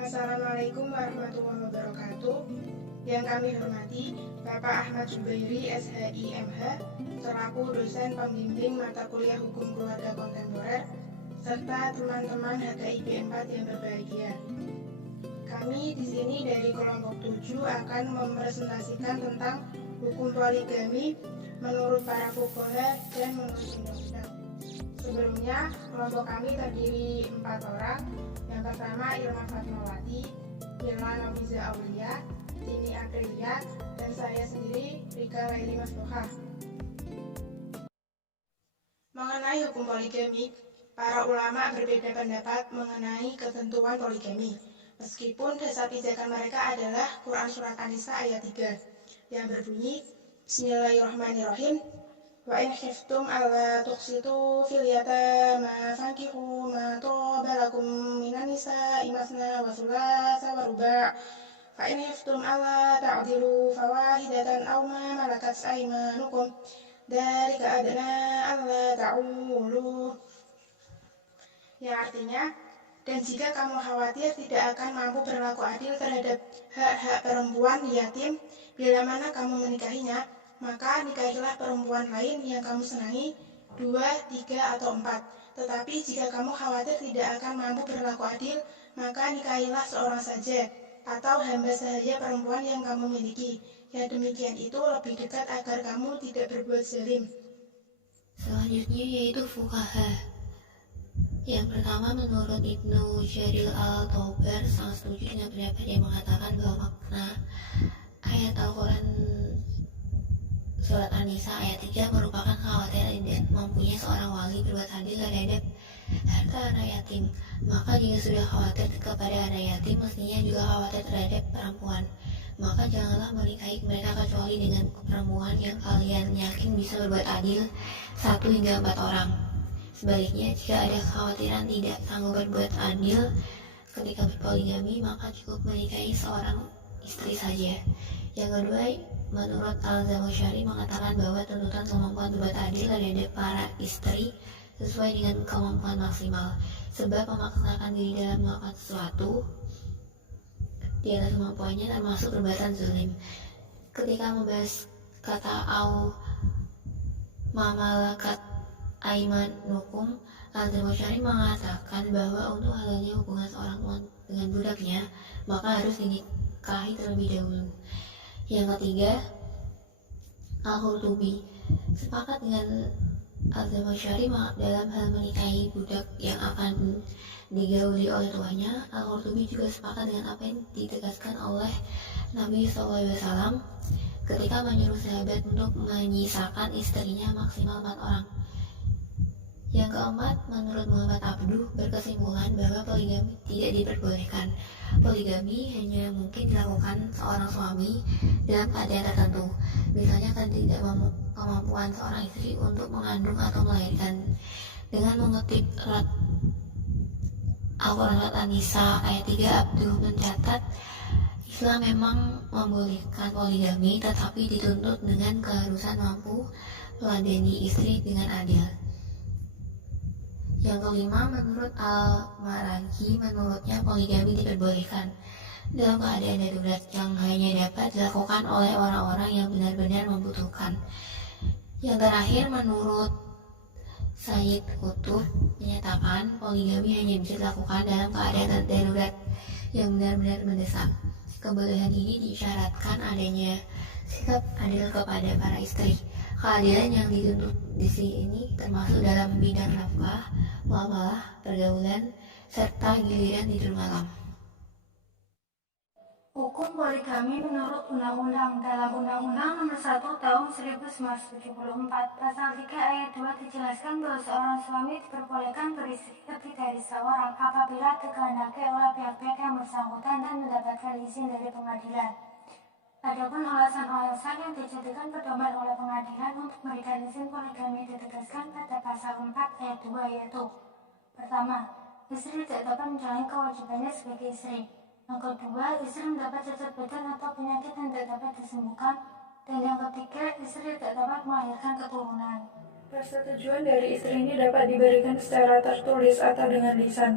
Assalamualaikum warahmatullahi wabarakatuh. Yang kami hormati Bapak Ahmad Zubairi, SHI MH, selaku dosen pembimbing mata kuliah Hukum Keluarga Kontemporer, serta teman-teman HKIP 4 yang berbahagia. Kami di sini dari kelompok 7 akan mempresentasikan tentang hukum poligami menurut para fuqaha dan menurut undang-undang. Sebelumnya, kelompok kami terdiri 4 orang. Yang pertama Ilma Fatmawati, Hilma Noviza Aulia, Tini Aprilia, dan saya sendiri Rika Laili Masluha. Mengenai hukum poligami, para ulama berbeda pendapat mengenai ketentuan poligami. Meskipun dasar pijakan mereka adalah Quran Surat An-Nisa ayat 3 yang berbunyi, Bismillahirrahmanirrahim, wa in khiftum alla tuqsitu fil yatama fankihu ma taba lakum minan nisa'i masna wa thulatha wa ruba' fa in khiftum alla ta'dilu fawahidatan aw ma malakat aymanukum dzalika adna alla ta'ulu, yang artinya, dan jika kamu khawatir tidak akan mampu berlaku adil terhadap hak-hak perempuan yatim bila mana kamu menikahinya, maka nikahilah perempuan lain yang kamu senangi, 2, 3, atau 4. Tetapi jika kamu khawatir tidak akan mampu berlaku adil, maka nikahilah seorang saja, atau hamba sahaya perempuan yang kamu miliki. Yang demikian itu lebih dekat agar kamu tidak berbuat zalim. Selanjutnya yaitu fuqaha. Yang pertama, menurut Ibnu Jarir al-Tabari sangat setuju dengan pendapat yang mengatakan bahwa makna ayat Al-Quran Surat An-Nisa ayat 3 merupakan kekhawatiran tidak mampunya seorang wali berbuat adil terhadap harta anak yatim. Maka jika sudah khawatir kepada anak yatim, mestinya juga khawatir terhadap perempuan. Maka janganlah menikahi mereka kecuali dengan perempuan yang kalian yakin bisa berbuat adil 1 hingga 4 orang. Sebaliknya, jika ada kekhawatiran tidak sanggup berbuat adil ketika berpoligami, maka cukup menikahi seorang istri saja. Yang kedua, menurut Al-Zamakhsyari mengatakan bahwa tuntutan kemampuan berbuat adil terhadap para istri sesuai dengan kemampuan maksimal, sebab memaksakan diri dalam melakukan sesuatu di atas kemampuannya termasuk perbuatan zalim. Ketika membahas kata au mamalakat aimanukum, Al-Zamakhsyari mengatakan bahwa untuk halalnya hubungan seorang tua dengan budaknya, maka harus dinikahi terlebih dahulu. Yang ketiga, Al-Qurtubi sepakat dengan Al-Zamakhsyari dalam hal menikahi budak yang akan digauli oleh tuanya. Al-Qurtubi juga sepakat dengan apa yang ditegaskan oleh Nabi SAW ketika menyuruh sahabat untuk menyisakan istrinya maksimal 4 orang. Yang keempat, menurut Muhammad Abduh berkesimpulan bahwa poligami tidak diperbolehkan. Poligami hanya mungkin dilakukan seorang suami dalam keadaan tertentu, misalnya tidak kemampuan seorang istri untuk mengandung atau melahirkan. Dengan mengutip Al-Quran Surat An-Nisa ayat 3, Abduh mencatat Islam memang membolehkan poligami, tetapi dituntut dengan keharusan mampu meladeni istri dengan adil. Yang kelima, menurut Al-Maraghi, menurutnya poligami diperbolehkan dalam keadaan darurat yang hanya dapat dilakukan oleh orang-orang yang benar-benar membutuhkan. Yang terakhir, menurut Sayyid Qutb menyatakan poligami hanya bisa dilakukan dalam keadaan darurat yang benar-benar mendesak. Kebolehan ini disyaratkan adanya sikap adil kepada para istri. Keadilan yang dituntut di sini termasuk dalam bidang nafkah, muamalah, pergaulan, serta giliran tidur malam. Hukum poligami menurut Undang-Undang. Dalam Undang-Undang Nomor 1 Tahun 1974, Pasal 3 Ayat 2 dijelaskan bahwa seorang suami diperbolehkan beristri lebih dari seorang apabila dikehendaki oleh pihak-pihak yang bersangkutan dan mendapatkan izin dari pengadilan. Adapun alasan-alasan yang dijadikan pedoman oleh pengadilan untuk memberikan izin poligami ditegaskan pada Pasal 4 Ayat 2, yaitu: pertama, istri tidak dapat menjalani kewajibannya sebagai istri. Yang kedua, istri mendapat cacat badan atau penyakit yang tidak dapat disembuhkan. Dan yang ketiga, istri tidak dapat melahirkan keturunan. Persetujuan dari istri ini dapat diberikan secara tertulis atau dengan lisan.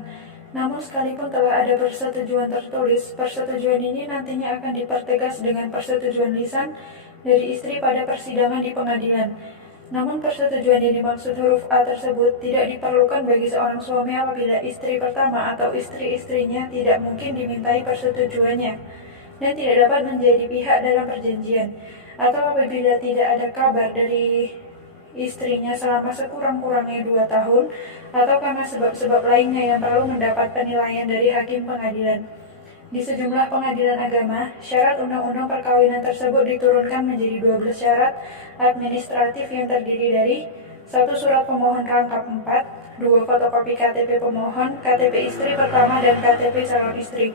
Namun sekalipun telah ada persetujuan tertulis, persetujuan ini nantinya akan dipertegas dengan persetujuan lisan dari istri pada persidangan di pengadilan. Namun persetujuan yang dimaksud huruf A tersebut tidak diperlukan bagi seorang suami apabila istri pertama atau istri-istrinya tidak mungkin dimintai persetujuannya dan tidak dapat menjadi pihak dalam perjanjian, atau apabila tidak ada kabar dari istrinya selama sekurang-kurangnya 2 tahun, atau karena sebab-sebab lainnya yang perlu mendapat penilaian dari hakim pengadilan. Di sejumlah pengadilan agama, syarat undang-undang perkawinan tersebut diturunkan menjadi 12 syarat administratif yang terdiri dari 1 surat pemohon rangkap 4, 2 fotokopi KTP pemohon, KTP istri pertama dan KTP calon istri,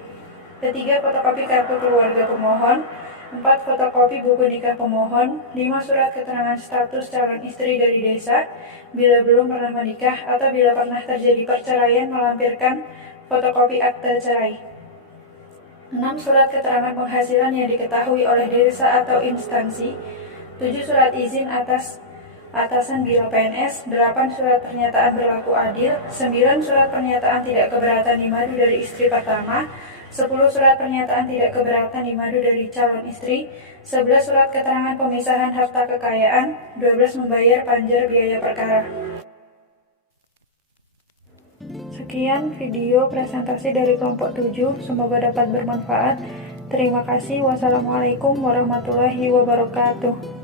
3 fotokopi kartu keluarga pemohon, 4 fotokopi buku nikah pemohon, 5 surat keterangan status calon istri dari desa bila belum pernah menikah atau bila pernah terjadi perceraian melampirkan fotokopi akta cerai, 6 surat keterangan penghasilan yang diketahui oleh desa atau instansi, 7 surat izin atasan bila PNS, 8 surat pernyataan berlaku adil, 9 surat pernyataan tidak keberatan di madu dari istri pertama, 10 surat pernyataan tidak keberatan di madu dari calon istri, 11 surat keterangan pemisahan harta kekayaan, 12 membayar panjer biaya perkara. Sekian video presentasi dari kelompok 7, semoga dapat bermanfaat. Terima kasih. Wassalamualaikum warahmatullahi wabarakatuh.